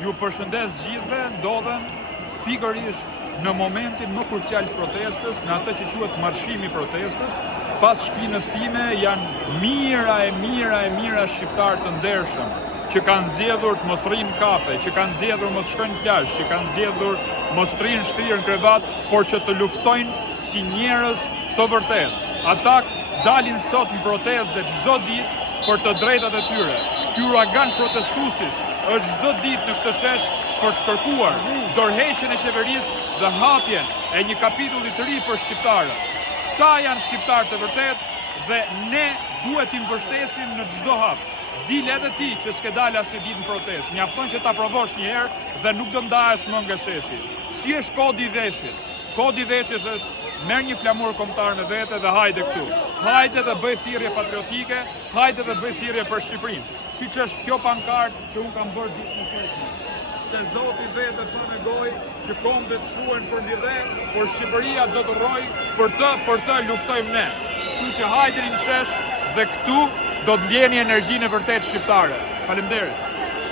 Ju përshëndes gjithve, ndodhem pikërisht në momentin më krucial të protestës, në atë që quhet marshimi i protestës. Pas shpinës time janë mira shqiptarë të ndershëm që kanë zgjedhur të mos rrinë kafe, që kanë zgjedhur mos shkojnë plazh, që kanë zgjedhur mos rrinë shtirë në krevat, por që të luftojnë si njerëz të vërtetë. Ata dalin sot në protestë çdo ditë për të drejtat e tyre. Ky uragan protestuesish është çdo ditë në këtë shesh për të kërkuar dorëheqjen e qeverisë dhe hapjen e një kapitulli të ri për shqiptarët. Këta janë shqiptarë të vërtetë dhe ne duhet t'i mbështesim në çdo hap. Dile edhe ti që s'ke dalë asnjë ditë në protestë. Mjafton që ta provosh një herë dhe nuk do ndahesh më nga sheshi. Si është kodi i veshjes? Kodi i veshjes është merr një flamur kombëtar me vete dhe hajde këtu. Hajde dhe bëj thirrje patriotike, hajde dhe bëj thirrje për Shqipërinë. Siç është kjo pankartë që un kam bërë ditën e sotme. Se Zoti vetë thon me gojë që kombët shuhen për lidhë, por Shqipëria do të rrojë për të luftojmë ne. Kështu që hajde në shesh dhe këtu do të ndjeni energjinë e vërtet shqiptare. Faleminderit.